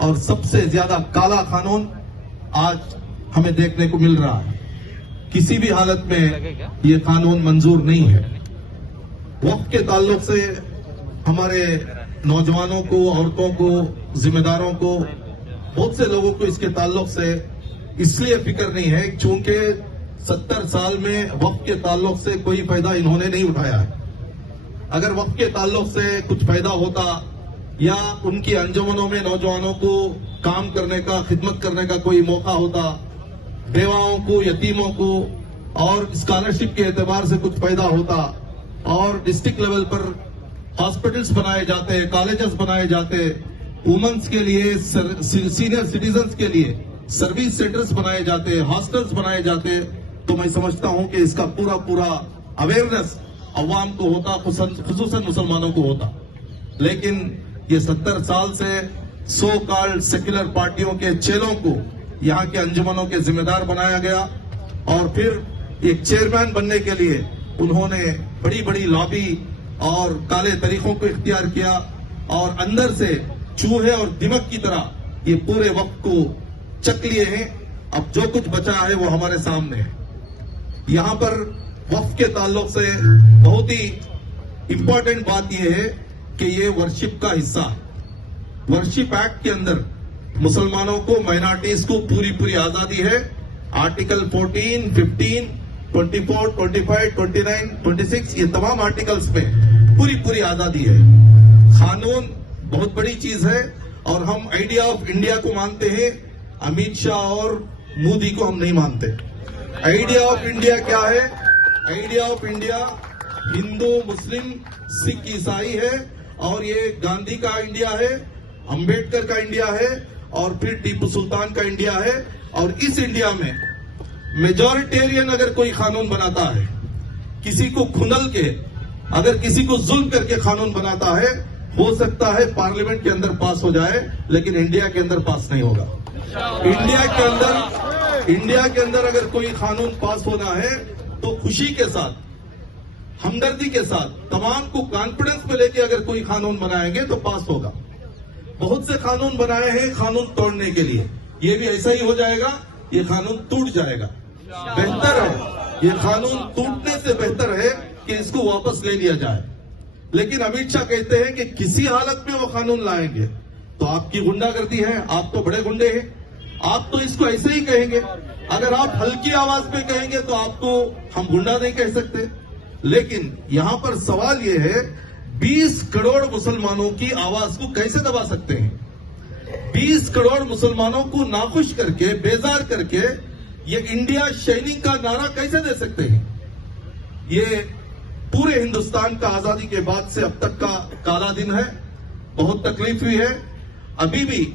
और सबसे ज्यादा काला कानून आज हमें देखने को मिल रहा है। किसी भी हालत में ये कानून मंजूर नहीं है। वक्त के ताल्लुक से हमारे नौजवानों को, औरतों को, जिम्मेदारों को, बहुत से लोगों को इसके ताल्लुक से इसलिए फिक्र नहीं है क्योंकि 70 साल में वक्त के ताल्लुक से कोई फायदा इन्होंने नहीं उठाया है। अगर वक्त के ताल्लुक से कुछ फायदा होता या उनकी अंजुमनों में नौजवानों को काम करने का, खिदमत करने का कोई मौका होता, बेवाओं को, यतीमों को और स्कॉलरशिप के एतबार से कुछ फायदा होता और डिस्ट्रिक्ट लेवल पर हॉस्पिटल्स बनाए जाते, कॉलेजेस बनाए जाते, वुमेन्स के लिए, सीनियर सिटीजन्स के लिए सर्विस सेंटर्स बनाए जाते, हॉस्टल्स बनाए जाते, तो मैं समझता हूं कि इसका पूरा अवेयरनेस अवाम को होता, खुसूसन मुसलमानों को होता। लेकिन ये 70 साल से सो कॉल्ड सेक्युलर पार्टियों के चेलों को यहाँ के अंजुमनों के जिम्मेदार बनाया गया और फिर एक चेयरमैन बनने के लिए उन्होंने बड़ी बड़ी लॉबी और काले तरीकों को इख्तियार किया और अंदर से चूहे और दिमक की तरह ये पूरे वक्त को चक लिए हैं। अब जो कुछ बचा है वो हमारे सामने है। यहाँ पर वक्त के ताल्लुक से बहुत ही इंपॉर्टेंट बात यह है कि ये वर्शिप का हिस्सा है। वर्शिप एक्ट के अंदर मुसलमानों को, माइनॉरिटीज को पूरी आजादी है। आर्टिकल 14, 15, 24, 25, 29, 26 ये तमाम आर्टिकल्स में पूरी आजादी है। कानून बहुत बड़ी चीज है और हम आइडिया ऑफ इंडिया को मानते हैं, अमित शाह और मोदी को हम नहीं मानते। आइडिया ऑफ इंडिया क्या है? आइडिया ऑफ इंडिया हिंदू, मुस्लिम, सिख, ईसाई है और ये गांधी का इंडिया है, अंबेडकर का इंडिया है और फिर टीपू सुल्तान का इंडिया है। और इस इंडिया में मेजॉरिटेरियन अगर कोई कानून बनाता है, किसी को खुनल के, अगर किसी को जुल्म करके कानून बनाता है, हो सकता है पार्लियामेंट के अंदर पास हो जाए, लेकिन इंडिया के अंदर पास नहीं होगा। इंडिया के अंदर अगर कोई कानून पास होना है तो खुशी के साथ, हमदर्दी के साथ, तमाम को कॉन्फिडेंस में लेके अगर कोई कानून बनाएंगे तो पास होगा। बहुत से कानून बनाए हैं कानून तोड़ने के लिए, ये भी ऐसा ही हो जाएगा, ये कानून टूट जाएगा। बेहतर है, ये कानून टूटने से बेहतर है कि इसको वापस ले लिया जाए। लेकिन अमित शाह कहते हैं कि किसी हालत में वो कानून लाएंगे, तो आपकी गुंडागर्दी है, आप तो बड़े गुंडे हैं, आप तो इसको ऐसे ही कहेंगे। अगर आप हल्की आवाज में कहेंगे तो आपको हम गुंडा नहीं कह सकते। लेकिन यहां पर सवाल यह है, 20 करोड़ मुसलमानों की आवाज को कैसे दबा सकते हैं? 20 करोड़ मुसलमानों को नाखुश करके, बेजार करके ये इंडिया शाइनिंग का नारा कैसे दे सकते हैं? ये पूरे हिंदुस्तान का आजादी के बाद से अब तक का काला दिन है। बहुत तकलीफ हुई है। अभी भी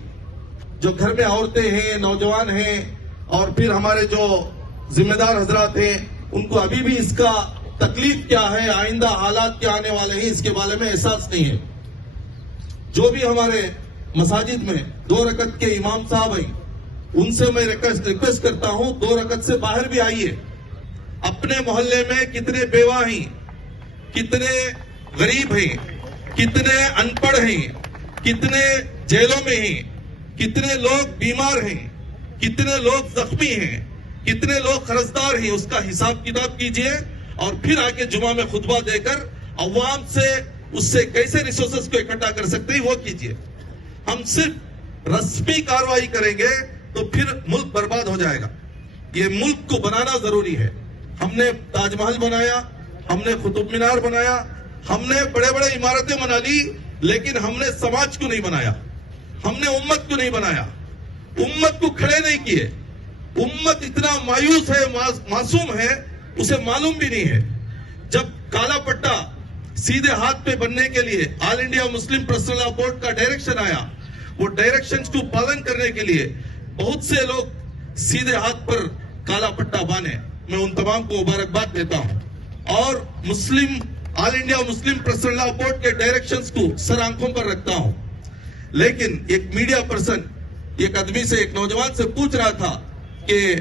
जो घर में औरतें हैं, नौजवान हैं और फिर हमारे जो जिम्मेदार हजरात हैं, उनको अभी भी इसका तकलीफ क्या है, आइंदा हालात क्या आने वाले हैं, इसके बारे में एहसास नहीं है। जो भी हमारे मसाजिद में 2 रकत के इमाम साहब हैं, उनसे मैं रिक्वेस्ट करता हूं, 2 रकत से बाहर भी आइए। अपने मोहल्ले में कितने बेवा हैं, कितने गरीब हैं, कितने अनपढ़ हैं, कितने जेलों में हैं, कितने लोग बीमार हैं, कितने लोग जख्मी हैं, कितने लोग कर्जदार हैं, उसका हिसाब किताब कीजिए और फिर आके जुमा में खुतबा देकर अवाम से उससे कैसे रिसोर्सेस को इकट्ठा कर सकते हैं वो कीजिए। हम सिर्फ रस्मी कार्रवाई करेंगे तो फिर मुल्क बर्बाद हो जाएगा। ये मुल्क को बनाना जरूरी है। हमने ताजमहल बनाया, हमने कुतुब मीनार बनाया, हमने बड़े बड़े इमारतें बना ली, लेकिन हमने समाज को नहीं बनाया, हमने उम्मत को नहीं बनाया, उम्मत को खड़े नहीं किए। उम्मत इतना मायूस है, मासूम है, उसे मालूम भी नहीं है। जब काला पट्टा सीधे हाथ पे बनने के लिए all India Muslim personal law board का डायरेक्शन आया, वो डायरेक्शंस को पालन करने के लिए बहुत से लोग सीधे हाथ पर काला पट्टा बांधे। मैं उन तमाम को मुबारकबाद देता हूं और all India Muslim personal law board के डायरेक्शंस को सर आंखों पर रखता हूं। लेकिन एक मीडिया पर्सन एक आदमी से, एक नौजवान से पूछ रहा था कि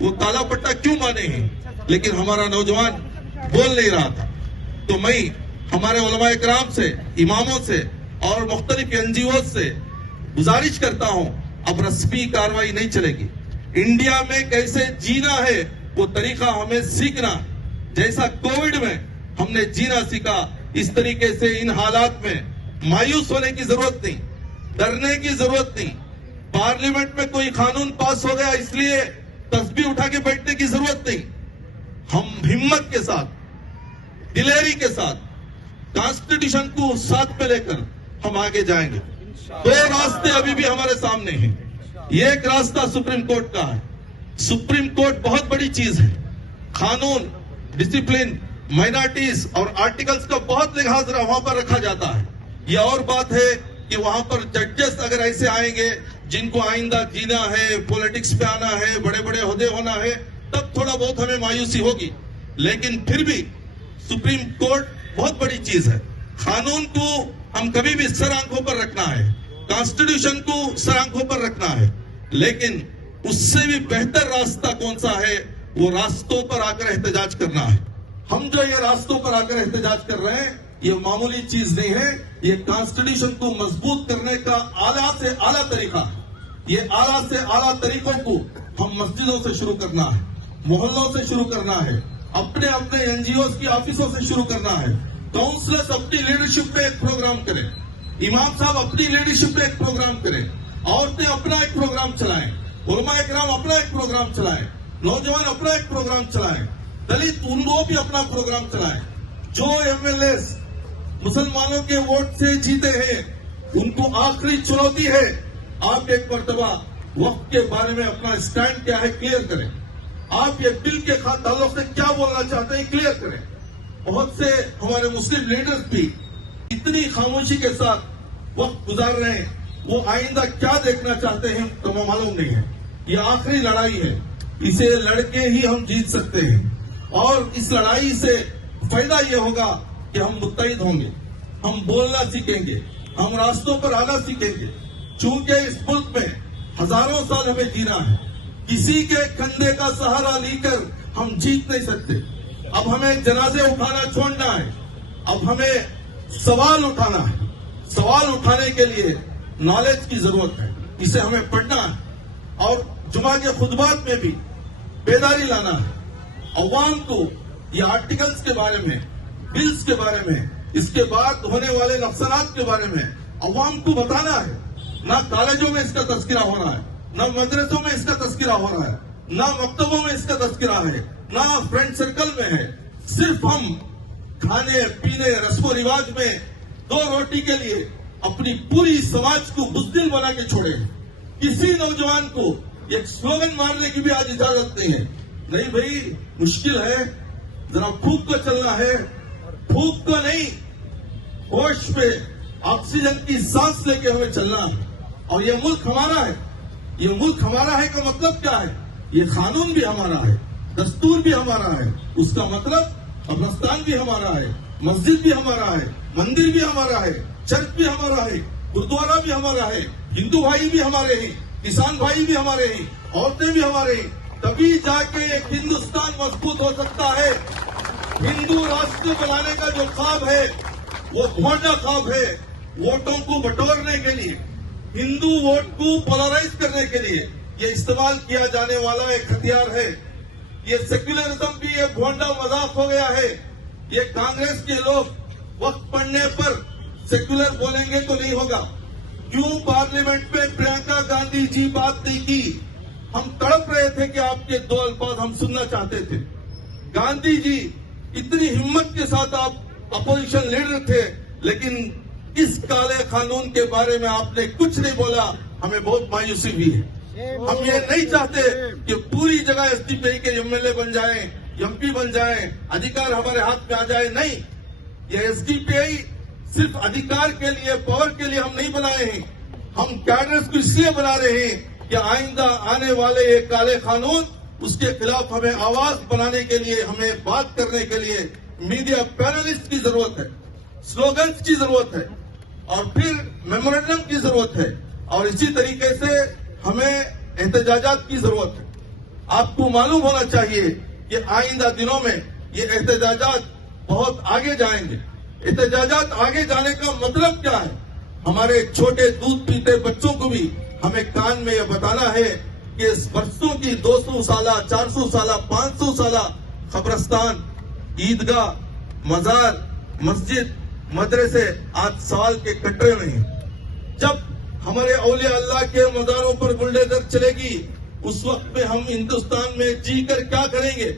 वो काला पट्टा क्यों माने हैं, लेकिन हमारा नौजवान बोल नहीं रहा था। तो मैं हमारे उलमा इकराम से, इमामों से और मुख्तलिफ एनजीओ से गुजारिश करता हूं, अब रस्मी कार्रवाई नहीं चलेगी। इंडिया में कैसे जीना है वो तरीका हमें सीखना। जैसा कोविड में हमने जीना सीखा, इस तरीके से इन हालात में मायूस होने की जरूरत नहीं, डरने की जरूरत नहीं। पार्लियामेंट में कोई कानून पास हो गया इसलिए तस्बीह उठा के बैठने की जरूरत नहीं। हम हिम्मत के साथ, दिलेरी के साथ कॉन्स्टिट्यूशन को साथ में लेकर हम आगे जाएंगे। दो रास्ते अभी भी हमारे सामने हैं। एक रास्ता सुप्रीम कोर्ट का है। सुप्रीम कोर्ट बहुत बड़ी चीज है। कानून, डिसिप्लिन, माइनॉरिटीज और आर्टिकल्स का बहुत लिहाज वहां पर रखा जाता है। यह और बात है कि वहां पर जजेस अगर ऐसे आएंगे जिनको आइंदा जीना है, पॉलिटिक्स पे आना है, बड़े बड़े ओहदे होना है, तब थोड़ा बहुत हमें मायूसी होगी। लेकिन फिर भी सुप्रीम कोर्ट बहुत बड़ी चीज है। कानून को हम कभी भी सर आंखों पर रखना है, कॉन्स्टिट्यूशन को सर आंखों पर रखना है, लेकिन उससे भी बेहतर रास्ता कौन सा है, वो रास्तों पर आकर एहतजाज करना है। हम जो ये रास्तों पर आकर एहतजाज कर रहे हैं, ये मामूली चीज नहीं है। ये कॉन्स्टिट्यूशन को मजबूत करने का आला से आला तरीका है। ये आला से आला तरीकों को हम मस्जिदों से शुरू करना है, मोहल्लों से शुरू करना है, अपने अपने एनजीओ की ऑफिसों से शुरू करना है। काउंसलर्स अपनी लीडरशिप में एक प्रोग्राम करें, इमाम साहब अपनी लीडरशिप में एक प्रोग्राम करें, औरतें अपना एक प्रोग्राम चलाएं, उलमा इकराम अपना एक प्रोग्राम चलाएं, नौजवान अपना एक प्रोग्राम चलाएं, दलित उनको भी अपना प्रोग्राम चलाएं। जो एमएलए मुसलमानों के वोट से जीते हैं, उनको आखिरी चुनौती है, आप एक मर्तबा वक्त के बारे में अपना स्टैंड क्या है क्लियर करें। आप ये बिल के ताल्लुक से क्या बोलना चाहते हैं क्लियर करें। बहुत से हमारे मुस्लिम लीडर्स भी इतनी खामोशी के साथ वक्त गुजार रहे हैं, वो आइंदा क्या देखना चाहते हैं तो हमें मालूम नहीं है। ये आखिरी लड़ाई है, इसे लड़के ही हम जीत सकते हैं। और इस लड़ाई से फायदा ये होगा कि हम मुत्तहिद होंगे, हम बोलना सीखेंगे, हम रास्तों पर आना सीखेंगे। चूंकि इस मुल्क में हजारों साल हमें जीना है, किसी के कंधे का सहारा लेकर हम जीत नहीं सकते। अब हमें जनाजे उठाना छोड़ना है, अब हमें सवाल उठाना है। सवाल उठाने के लिए नॉलेज की जरूरत है, इसे हमें पढ़ना है और जुमा के खुतबात में भी बेदारी लाना है। अवाम को ये आर्टिकल्स के बारे में, बिल्स के बारे में, इसके बाद होने वाले नुकसानात के बारे में अवाम को बताना है। ना कॉलेजों में इसका तस्करा हो रहा है, ना मदरसों में इसका तस्करा हो रहा है, ना मकतबों में इसका तस्करा है, ना फ्रेंड सर्कल में है। सिर्फ हम खाने पीने रस्मो रिवाज में दो रोटी के लिए अपनी पूरी समाज को बुज़दिल बना के छोड़े। किसी नौजवान को एक स्लोगन मारने की भी आज इजाजत नहीं है। नहीं भाई, मुश्किल है, जरा फूक को चलना है, फूक को नहीं, होश पे ऑक्सीजन की सांस लेके हमें चलना है। और ये मुल्क हमारा है। ये मुल्क हमारा है का मतलब क्या है? ये कानून भी हमारा है, दस्तूर भी हमारा है, उसका मतलब कब्रिस्तान भी हमारा है, मस्जिद भी हमारा है, मंदिर भी हमारा है, चर्च भी हमारा है, गुरुद्वारा भी हमारा है, हिंदू भाई भी हमारे हैं, किसान भाई भी हमारे हैं, औरतें भी हमारे हैं। तभी जाके एक हिंदुस्तान मजबूत हो सकता है। हिंदू राष्ट्र बनाने का जो ख्वाब है वो भोंडा ख्वाब है। वोटों को बटोरने के लिए, हिंदू वोट को पोलराइज करने के लिए ये इस्तेमाल किया जाने वाला एक हथियार है। ये सेक्युलरिज्म भी एक भोंडा मजाक हो गया है। ये कांग्रेस के लोग वक्त पड़ने पर सेक्युलर बोलेंगे तो नहीं होगा। क्यों पार्लियामेंट में प्रियंका गांधी जी बात नहीं की? हम तड़प रहे थे कि आपके दो अल्फाज हम सुनना चाहते थे। गांधी जी, इतनी हिम्मत के साथ आप अपोजिशन लीडर थे, लेकिन इस काले कानून के बारे में आपने कुछ नहीं बोला। हमें बहुत मायूसी हुई है। हम ये नहीं चाहते कि पूरी जगह एसडीपीआई के एमएलए बन जाएं, एमपी बन जाएं, अधिकार हमारे हाथ में आ जाए। नहीं, ये एसडीपीआई सिर्फ अधिकार के लिए, पावर के लिए हम नहीं बनाए हैं। हम कैडर्स को इसलिए बना रहे हैं कि आइंदा आने वाले ये काले कानून, उसके खिलाफ हमें आवाज बनाने के लिए, हमें बात करने के लिए मीडिया पैनलिस्ट की जरूरत है, स्लोगन्स की जरूरत है, और फिर मेमोरेंडम की जरूरत है, और इसी तरीके से हमें एहतजाजात की जरूरत है। आपको मालूम होना चाहिए कि आइंदा दिनों में ये एहतजाजात बहुत आगे जाएंगे। एहतजाजात आगे जाने का मतलब क्या है? हमारे छोटे दूध पीते बच्चों को भी हमें कान में यह बताना है कि इस वर्षों की 200 साला, 400 साला, 500 साला कब्रिस्तान, ईदगाह, मजार, मस्जिद, मदरसे आज सवाल के कटरे में हैं। जब हमारे औलिया अल्लाह के मजारों पर बुलडोजर चलेगी, उस वक्त में हम हिंदुस्तान में जीकर क्या करेंगे?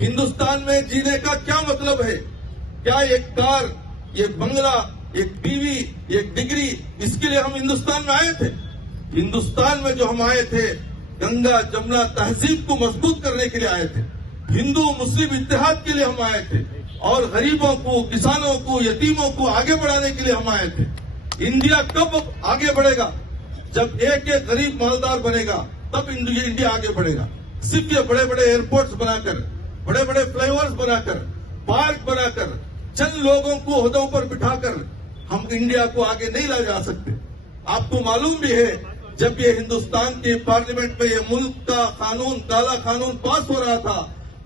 हिंदुस्तान में जीने का क्या मतलब है? क्या एक कार, एक बंगला, एक बीवी, एक डिग्री, इसके लिए हम हिंदुस्तान में आए थे? हिंदुस्तान में जो हम आए थे, गंगा जमुना तहजीब को मजबूत करने के लिए आए थे, हिंदू मुस्लिम इत्तेहाद के लिए हम आए थे, और गरीबों को, किसानों को, यतीमों को आगे बढ़ाने के लिए हम आए थे। इंडिया कब आगे बढ़ेगा? जब एक एक गरीब मालदार बनेगा, तब इंडिया आगे बढ़ेगा। सिर्फ ये बड़े बड़े एयरपोर्ट्स बनाकर, बड़े बड़े फ्लाईओवर्स बनाकर, पार्क बनाकर, चंद लोगों को ओहदों पर बिठाकर हम इंडिया को आगे नहीं ला जा सकते। आपको मालूम भी है, जब ये हिंदुस्तान के पार्लियामेंट में ये मुल्क का कानून, काला कानून पास हो रहा था,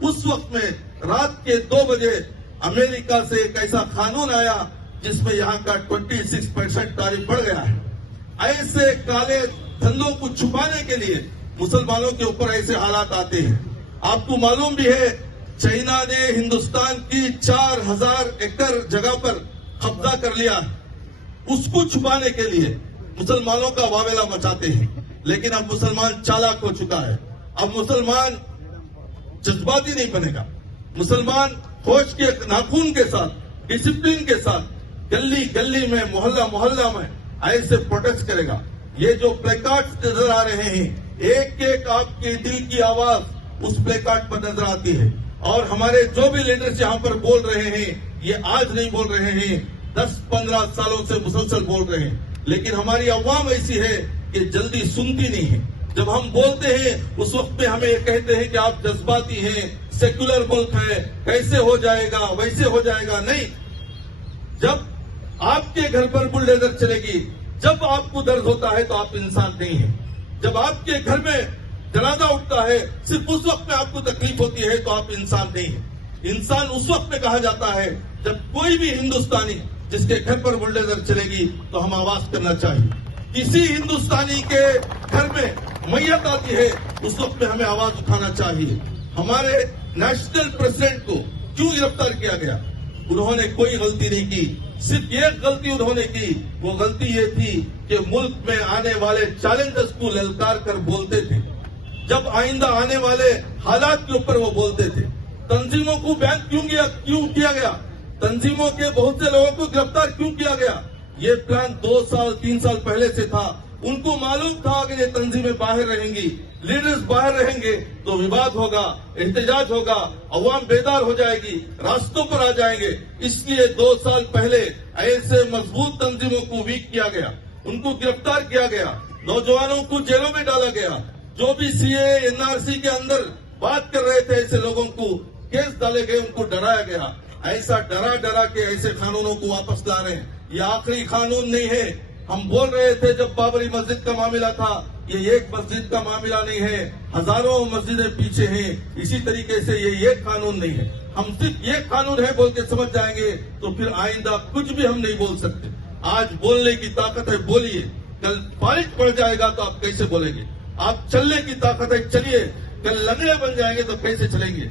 उस वक्त में रात के 2 बजे अमेरिका से एक ऐसा कानून आया जिसमें यहाँ का 26% तारीफ बढ़ गया है। ऐसे काले धंधों को छुपाने के लिए मुसलमानों के ऊपर ऐसे हालात आते हैं। आपको मालूम भी है, चाइना ने हिंदुस्तान की 4000 एकड़ जगह पर कब्जा कर लिया। उसको छुपाने के लिए मुसलमानों का वावेला मचाते हैं। लेकिन अब मुसलमान चालाक हो चुका है। अब मुसलमान जज्बाती नहीं बनेगा। मुसलमान होश के नाखून के साथ, डिसिप्लिन के साथ गली गली में, मोहल्ला मोहल्ला में ऐसे प्रोटेस्ट करेगा। ये जो प्लेकार्ड्स नजर आ रहे हैं, एक एक आपके दिल की आवाज उस प्लेकार्ड पर नजर आती है। और हमारे जो भी लीडर्स यहाँ पर बोल रहे हैं, ये आज नहीं बोल रहे हैं, 10-15 सालों से मुसलसल बोल रहे हैं। लेकिन हमारी अवाम ऐसी है कि जल्दी सुनती नहीं है। जब हम बोलते हैं उस वक्त में हमें ये कहते हैं कि आप जज्बाती हैं, सेक्युलर मुल्क है, कैसे हो जाएगा, वैसे हो जाएगा। नहीं, जब आपके घर पर बुलडोजर चलेगी, जब आपको दर्द होता है तो आप इंसान नहीं हैं। जब आपके घर में जनाजा उठता है, सिर्फ उस वक्त में आपको तकलीफ होती है तो आप इंसान नहीं हैं। इंसान उस वक्त में कहा जाता है जब कोई भी हिंदुस्तानी जिसके घर पर बुलडोजर चलेगी तो हम आवाज करना चाहिए। किसी हिंदुस्तानी के घर में मैयत आती है, उस वक्त में हमें आवाज उठाना चाहिए। हमारे नेशनल प्रेसिडेंट को क्यों गिरफ्तार किया गया? उन्होंने कोई गलती नहीं की। सिर्फ एक गलती उन्होंने की, वो गलती ये थी कि मुल्क में आने वाले चैलेंजेस को ललकार कर बोलते थे। जब आइंदा आने वाले हालात के ऊपर वो बोलते थे। तंजीमों को बैन क्यों किया गया? तंजीमों के बहुत से लोगों को गिरफ्तार क्यों किया गया? ये प्लान 2 साल 3 साल पहले से था। उनको मालूम था कि ये तंजीमें बाहर रहेंगी, लीडर्स बाहर रहेंगे तो विवाद होगा, एहतजाज होगा, अवाम बेदार हो जाएगी, रास्तों पर आ जाएंगे। इसलिए 2 साल पहले ऐसे मजबूत तंजीमों को वीक किया गया, उनको गिरफ्तार किया गया, नौजवानों को जेलों में डाला गया। जो भी सीए, एनआरसी के अंदर बात कर रहे थे, ऐसे लोगों को केस डाले गए, उनको डराया गया। ऐसा डरा डरा के ऐसे कानूनों को वापस ला रहे हैं। ये आखिरी कानून नहीं है। हम बोल रहे थे जब बाबरी मस्जिद का मामला था, ये एक मस्जिद का मामला नहीं है, हजारों मस्जिदें पीछे हैं। इसी तरीके से ये एक कानून नहीं है। हम सिर्फ ये कानून है बोल के समझ जाएंगे तो फिर आइंदा कुछ भी हम नहीं बोल सकते। आज बोलने की ताकत है, बोलिए। कल फारिश पड़ जाएगा तो आप कैसे बोलेंगे? आप चलने की ताकत है, चलिए। कल लंगड़े बन जाएंगे तो कैसे चलेंगे?